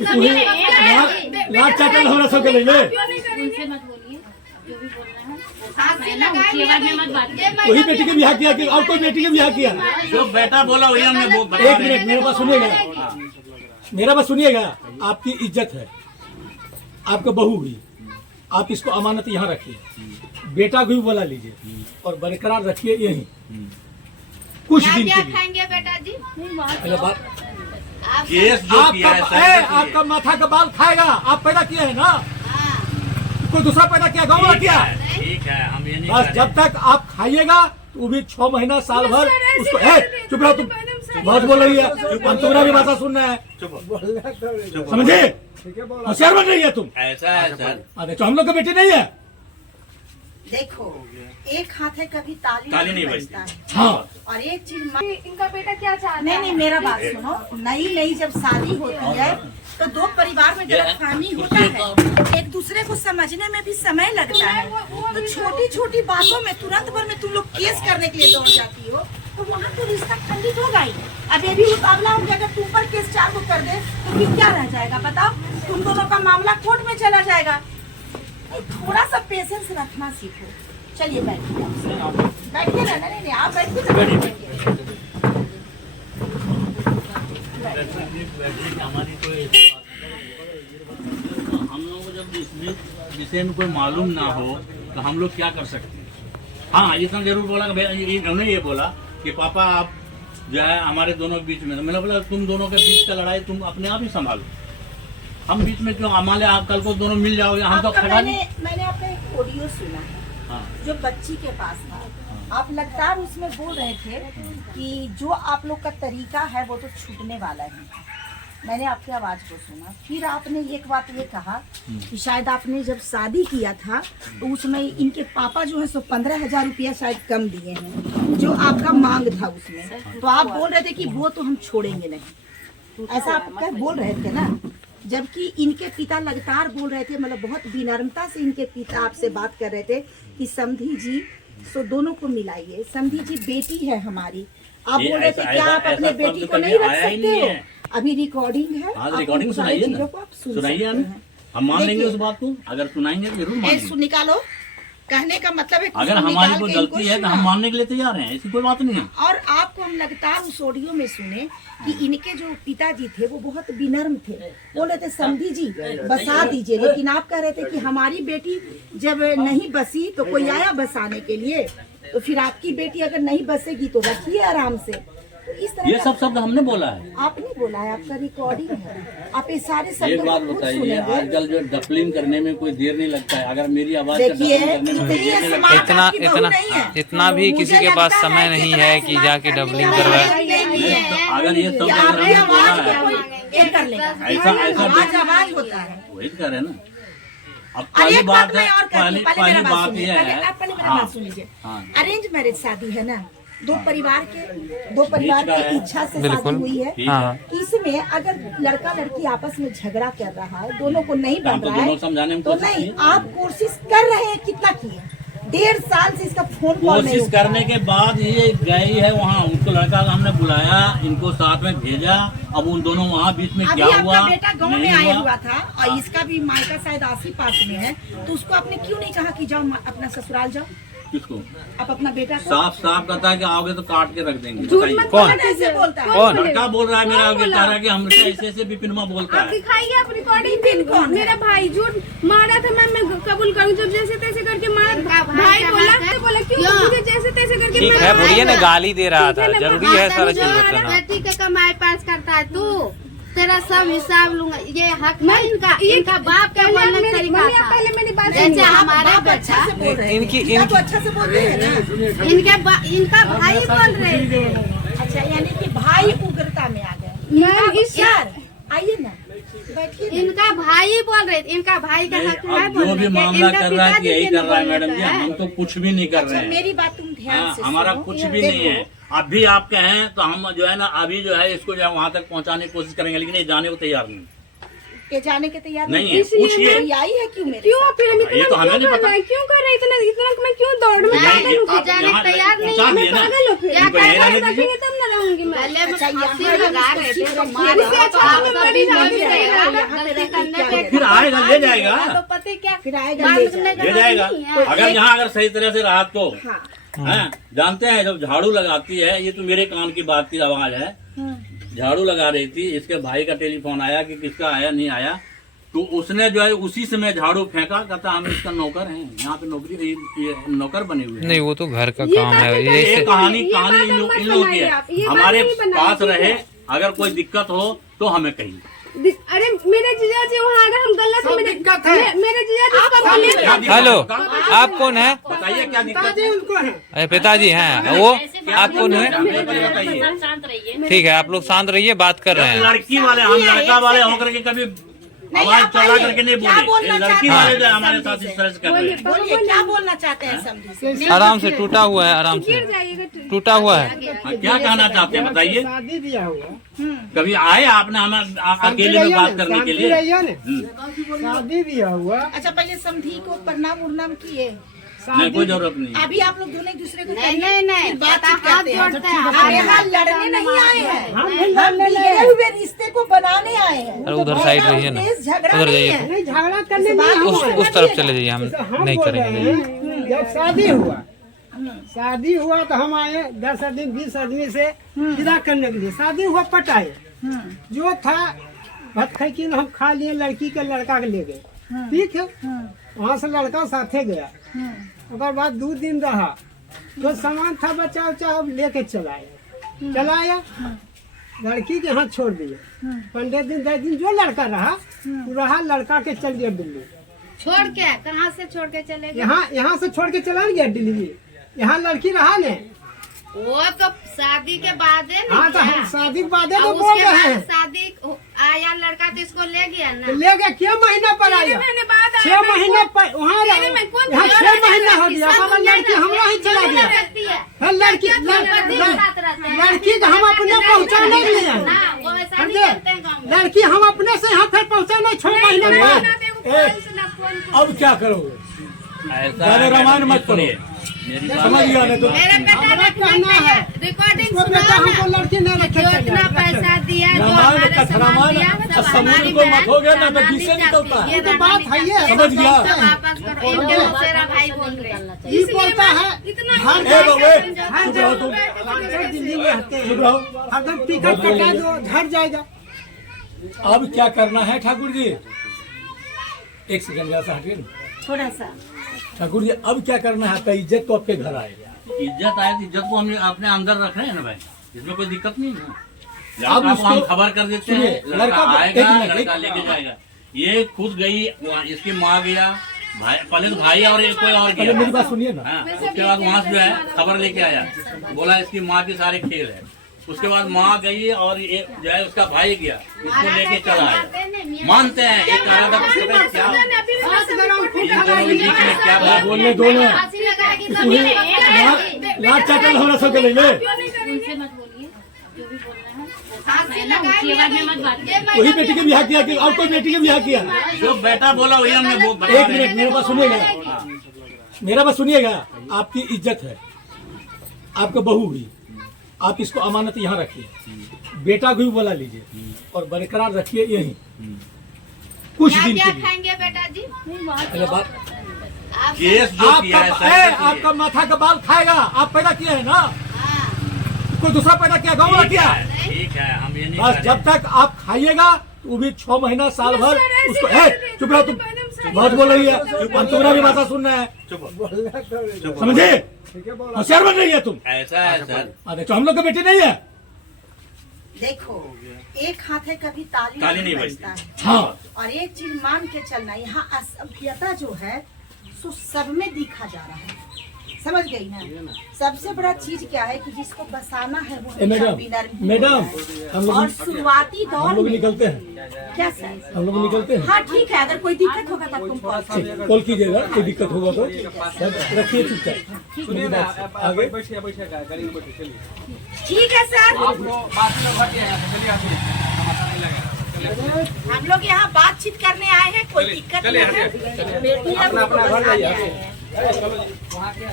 लाख चाटल हमरा सबके ले ले। उनसे मत बोलिए, जो भी बोल रहे हैं ऊंची आवाज में मत बात कीजिए। वही बेटी के ब्याह किया कि और कोई बेटी के ब्याह किया? जो बेटा बोला वही हमने एक मिनट मेरे पास सुनिएगा, मेरा बात सुनिएगा। आपकी इज्जत है, आपका बहू हुई, आप इसको अमानत यहाँ रखिए, बेटा को भी बोला लीजिए और बरकरार रखिए यहीं कुछ दिन के लिए। खाएंगे बेटा जी? केस जो किया है आपका माथा का बाल खाएगा। आप पैदा किए हैं ना, कोई दूसरा पैदा किया? गाँव वाला किया? ठीक है, हम ये नहीं बस जब तक आप खाइएगा तो वो भी 6 महीना साल भर उसको। चुप रहो तुम, बहुत बोल रही है, हम तुम्हारा भी भाषा सुनना है, समझे? होशियार बन रही है तुम। ऐसा है सर, अरे तो हम लोग का बेटी नहीं है। देखो, एक हाथ है कभी ताली नहीं बजता है। हाँ, और एक चीज इनका बेटा क्या चाहता है? नहीं, मेरा बात सुनो। नई जब शादी होती है तो दो परिवार में गलतफहमी होता है, एक दूसरे को समझने में भी समय लगता है। तो छोटी छोटी बातों में तुरंत भर में तुम लोग केस करने के लिए दौड़ जाती हो, तो वहाँ तो रिश्ता खंडित होगा ही। अब ये भी मुकाबला हो गया, अगर तुम पर केस चालू कर दे तो फिर क्या रह जाएगा बताओ? तुम दोनों का मामला कोर्ट में चला जाएगा। थोड़ा सा पेशेंस रखना सीखो। चलिए बैठिए ना। नहीं आप बैठिए। हमारी कोई हम लोगों को जब इसमें विषय में कोई मालूम ना हो तो हम लोग क्या कर सकते हैं? हाँ, इतना जरूर बोला कि उन्होंने ये बोला कि पापा आप जो है हमारे दोनों के बीच में। मैंने बोला तुम दोनों के बीच का लड़ाई तुम अपने आप ही संभालो, हम बीच में क्यों? हमारे आप कल को दोनों मिल जाओगे, हम तो खड़ा नहीं। मैंने आपका एक ऑडियो सुना है, जो बच्ची के पास था। आप लगातार उसमें बोल रहे थे कि जो आप लोग का तरीका है वो तो छूटने वाला है। मैंने आपकी आवाज को सुना। फिर आपने एक बात ये कहा कि शायद आपने जब शादी किया था तो उसमें इनके पापा जो है सो 15,000 रुपया शायद कम दिए हैं, जो आपका मांग था उसमें। तो आप बोल रहे थे कि वो तो हम छोड़ेंगे नहीं, ऐसा आप क्या बोल रहे थे ना? जबकि इनके पिता लगातार बोल रहे थे, मतलब बहुत विनम्रता से इनके पिता आपसे बात कर रहे थे कि समधी जी सो दोनों को मिलाइए, समधी जी बेटी है हमारी। आप बोल रहे थे क्या आप अपने बेटी को नहीं रख सकते हो? अभी रिकॉर्डिंग है, रिकॉर्डिंग सुनाइए ना, सुनाइए, हम मान लेंगे उस बात को। अगर सुनाएंगे तो जरूर मानेंगे। निकालो, कहने का मतलब है अगर हमारी कोई गलती है तो हम मानने के लिए तैयार हैं, ऐसी कोई बात नहीं है। और आपको हम लगातार उस ऑडियो में सुने कि इनके जो पिताजी थे वो बहुत विनम्र थे, बोले थे समधी जी बसा दीजिए, लेकिन आप कह रहे थे कि हमारी बेटी जब नहीं बसी तो कोई आया बसाने के लिए, तो फिर आपकी बेटी अगर नहीं बसेगी तो रखिए आराम से। तो इस तरह ये सब शब्द हमने बोला है, आपने बोला है, आपका रिकॉर्डिंग है, आप ये सारे शब्द एक बात बताइए, आजकल जो डबलिंग करने में कोई देर नहीं लगता है। अगर मेरी आवाज का डबलिंग करने में कोई देर नहीं लगता है, इतना भी किसी के पास समय नहीं है कि जाके डबलिंग करवाए। अगर ये सब हमने बोला है, ऐसा आवाज होता है, वही कह रहे हैं ना। अब पहली बात है, पहली बात ये है, बात सुन लीजिए। अरेंज मैरिज शादी है ना, दो परिवार की इच्छा से शादी हुई है। इसमें अगर लड़का लड़की आपस में झगड़ा कर रहा है, दोनों को नहीं बन रहा है तो नहीं, आप कोशिश कर रहे हैं, कितना किए? 1.5 साल से इसका फोन कॉल नहीं। कोशिश करने के बाद ये गई है वहाँ, उनको लड़का हमने बुलाया, इनको साथ में भेजा। अब उन दोनों वहाँ बीच में क्या हुआ? बेटा गांव में आया हुआ था और इसका भी मायका शायद आस-पास में है, तो उसको आपने क्यों नहीं कहा कि जाओ अपना ससुराल जाओ? किसको? आप अपना बेटा को साफ कहता है कि आओगे तो काट के रख देंगे। कौन? ऐसे बोलता है? कौन? लड़का बोल रहा है, मेरा आगे कह रहा है कि हम ऐसे विपिनमा बोलता है। दिखाइए आप रिकॉर्डिंग। मेरा भाई झूठ मारा था, मैं कबूल करूँ, जब जैसे तैसे करके मारा। भाई बोला क्यों मुझे जैसे तैसे करके? ठीक है, बुढ़िया ने गाली दे रहा था, जरूरी है सारा चीज बताना। बेटी के कमाई पास करता है तू, तेरा सब हिसाब लूंगा। ये हक है इनका बाप का बोलने का तरीका था। पहले मेरी बात जैसे हमारा बच्चा इनकी तो अच्छा से बोल रहे हैं ना, इनका भाई बोल रहे थे। अच्छा, यानी कि भाई उग्रता में आ गए। आइए ना, बैठिए। इनका भाई बोल रहे थे, इनका भाई का हक है। जो भी मामला कर रहा है यही कर रहा है मैडम जी, हम तो कुछ भी नहीं कर रहे हैं। मेरी बात तुम ध्यान से हमारा कुछ भी नहीं है। अभी आप कहें तो हम जो है ना, अभी जो है इसको जो है वहाँ तक पहुँचाने की कोशिश करेंगे, लेकिन ये जाने को तैयार नहीं। के जाने के तैयार नहीं है। पूछिए आई है क्यों? क्यों फिर ये तो हमें नहीं पता, क्यों कर रहे इतना मैं क्यों दौड़ में जाने तैयार नहीं? क्या तब न रहूंगी मैं। गलती करने पे फिर आएगा ले जाएगा, तो पति क्या फिर आएगा ले मांगने का ले जाएगा। नहीं है। अगर यहाँ अगर सही तरह से रहा तो हाँ हैं, जानते हैं जब झाड़ू लगाती है, ये तो मेरे कान की बात की आवाज है, झाड़ू लगा रही थी, इसके भाई का टेलीफोन आया कि किसका आया नहीं आया, तो उसने जो है उसी समय झाड़ू फेंका, कहता हम इसका नौकर हैं, यहाँ पे नौकरी ये नौकर बने हुए हैं। नहीं वो तो घर का काम है ये ये कहानी इन लोगों की है। हमारे पास रहे, अगर कोई दिक्कत हो तो हमें कहिए। अरे मेरे जीजा जी वहाँ अगर हम गलत सब दिक्कत है। मेरे जीजा जी उसका क्या बोलिए दिक्कत हेलो है? आप कौन है? बताइए क्या दिक्कत है? उनको है अरे पिताजी हैं वो, आप कौन है? बताइए। शांत रहिए। ठीक है आप लोग शांत रहिए, बात कर रहे हैं। लड़की वाले, हम लड़का वाले होकर के कभी आवाज चला करके नहीं क्या बोले, बोलना ये लड़की चाहते हैं? वाले जो है हमारे साथ इस तरह से कर रहे हैं। बोलिए क्या बोलना चाहते हैं समझी से? आराम से टूटा हुआ है, आराम से टूटा हुआ है। हाँ, क्या कहना चाहते हैं बताइए। शादी दिया हुआ कभी आए आपने हमें अकेले में बात करने के लिए? शादी दिया हुआ अच्छा पहले समझी को प्रणाम उर्नाम किए, नहीं कोई जरूरत नहीं है। अभी आप लोग दोनों एक दूसरे को नहीं कहिए, नहीं फिर नहीं बातचीत हाथ करते हैं। जोड़ते हैं हम यहाँ लड़ने नहीं आए हैं, हम बिगड़े हुए रिश्ते को बनाने आए हैं। अरे उधर साइड रहिए ना, देश झगड़ा उधर नहीं जाइए, है। झगड़ा करने उस तरफ चले जाइए, हम नहीं करेंगे। जब शादी हुआ तो हम आए 10 आदमी 20 आदमी से विदा करने के लिए। शादी हुआ पटाए, जो था भात खाई की हम खा लिए, लड़की के लड़का के ले गए, ठीक है। वहाँ से लड़का साथे गया, उसके बाद 2 दिन रहा, जो सामान था बचा उचा अब लेके चलाया, लड़की के हाथ छोड़ दिए। 15 दिन 10 दिन जो लड़का रहा लड़का के चल गया दिल्ली। छोड़ के कहाँ से छोड़ के चले गए? यहाँ से छोड़ के चला गया दिल्ली। यहाँ लड़की रहा ने, वो तो शादी के बाद है ना। हाँ तो हम शादी के बाद तो अब बोल उसके रहे बाद हैं। शादी आया लड़का तो इसको ले गया ना। ले गया, क्या महीना पर आया? 6 महीने पर वहाँ रहा। यहाँ 6 महीना हो गया, हमारा लड़की हमरा ही चला गया। है लड़की का हम अपने पहुँचा नहीं लिया, लड़की हम अपने से यहाँ फिर पहुँचा नहीं 6 महीने बाद। अब क्या करोगे? ऐसा ज्यादा रामायण मत करो। मेरी बात समझ गया ना? तो मेरे बेटा ने कहना है रिकॉर्डिंग उसको बेटा हमको लड़की नहीं रखे जो इतना पैसा दिया, जो रामायण हमारे का सामान रामायण दिया, सब और समुद्र हमारी को मत बहन हो गया ना, खाना तो बीच से नहीं निकलता चाहती। है। ये तो बात है ये, समझ गया। वापस करो, इनके मौसेरा भाई बोल रहे हैं। ये बोलता है हर ए बाबू, हर चुप रहो तुम, जगह दिल्ली में रहते हैं, चुप रहो। हरदम टिकट कटा दो झड़ जाएगा। अब क्या करना है ठाकुर जी? एक सेकंड जरा सा हटिए ना। थोड़ा सा ठाकुर जी अब क्या करना है? आपका इज्जत तो आपके घर आएगा। इज्जत आए तो इज्जत को हम अपने अंदर रख रहे हैं ना भाई, इसमें कोई दिक्कत नहीं है। आप लड़का को हम उसको- खबर कर देते सुनिए, हैं, लड़का लड़का को- आएगा, एक मिनट, लड़का एक- लेके जाएगा। ये खुद गई, इसकी माँ गया, भाई पहले तो भाई और एक कोई और पहले मेरी गया। बात सुनिए ना। हाँ, उसके बाद वहाँ से जो है खबर लेके आया, बोला इसकी माँ के सारे खेल है। उसके बाद माँ गई और ये जो है उसका भाई गया, इसको लेके चला आया। मानते हैं एक कहा था कि क्या इन दोनों के बीच में क्या बात बोलने दो ना, फांसी लगाएगी तो तुम्हें नहीं लगाएगी। लाख चाटल हमरा सबके ले ले। उनसे मत बोलिए, जो भी बोल रहे हैं वो साथ है ना, ऊंची आवाज में मत बात कीजिए। वही बेटी के ब्याह किया कि और कोई बेटी के ब्याह किया? जो बेटा बोला वही हमने एक मिनट मेरे पास सुनिएगा, मेरा बात सुनिएगा। आपकी इज्जत है, आपका बहू हुई, आप इसको अमानत यहाँ रखिए, बेटा को भी बुला लीजिए और बरकरार रखिए यहीं कुछ दिन क्या के लिए। खाएंगे बेटा जी? पहले बात, आप केस जो किया है आपका सही से आपका माथा का बाल खाएगा। आप पैदा किए हैं ना, कोई दूसरा पैदा किया? गाँव वाला किया? ठीक है, हम ये नहीं बस कह जब तक आप खाइएगा वो भी 6 महीना साल भर उसको। चुप रहो तुम, बहुत बोल रही है, हम तुम्हारा भी भाषा सुनना है, चुप समझे? होशियार बन रही है तुम। ऐसा है सर, अरे तो हम लोग का बेटी नहीं है। देखो, एक हाथ है कभी ताली ताली नहीं बजता है, हाँ, और एक चीज मान के चलना, यहाँ असभ्यता जो है सो सब में दिखा जा रहा है, समझ गई ना? सबसे बड़ा चीज क्या है कि जिसको बसाना है वो ए मैडम, विनम्र मैडम है। हम और लोग शुरुआती हम दौर लोग में निकलते हैं, क्या सर? हम लोग निकलते हैं। हाँ ठीक है, अगर कोई दिक्कत होगा तब तुम कॉल ठीक, कॉल कीजिएगा, कोई दिक्कत होगा तो रखिए चुपचाप। सुनिए ना, आगे बैठिए बैठिए गाड़ी में बैठिए, चलिए ठीक है सर, आप लोग बात में भर गए हैं, चलिए आप तमाशा नहीं लगेगा। हम लोग यहाँ बातचीत करने आए हैं, कोई दिक्कत चलिए, नहीं है, बेटी है अपना उसको अपना घर बसाने जाइए। आए हैं। चलो जी, वहाँ के